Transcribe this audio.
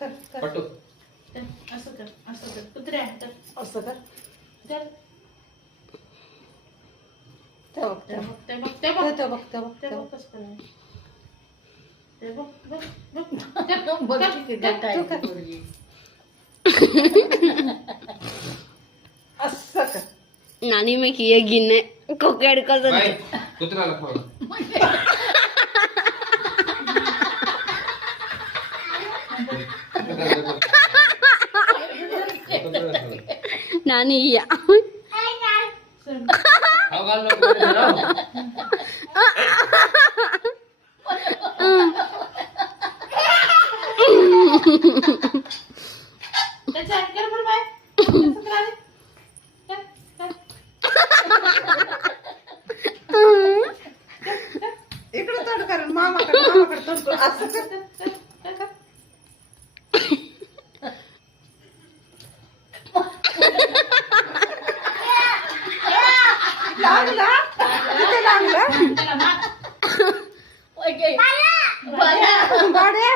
कर कर पटो असं कर कुत्र्या असं कर कर ते बघ ते ते बघ बघ ते बघ ते बघ ते बघ ते ते बघ बघ कसं करायचं. ते बघ बघ बघ बघ किती गट्ट आहे तू कर. ती पोरगी. असं कर नानी में किए गिने कोकेड़ का बाय कुत्र्याला खाऊ नानी या खाऊ घाल नको त्याच्या कर बरं बाय कसं करायचं. इकडे तोड कर मामाकडे तोड कर असं कर लागला इथे लागला त्याला मार. ओके. बाळा. गाड्या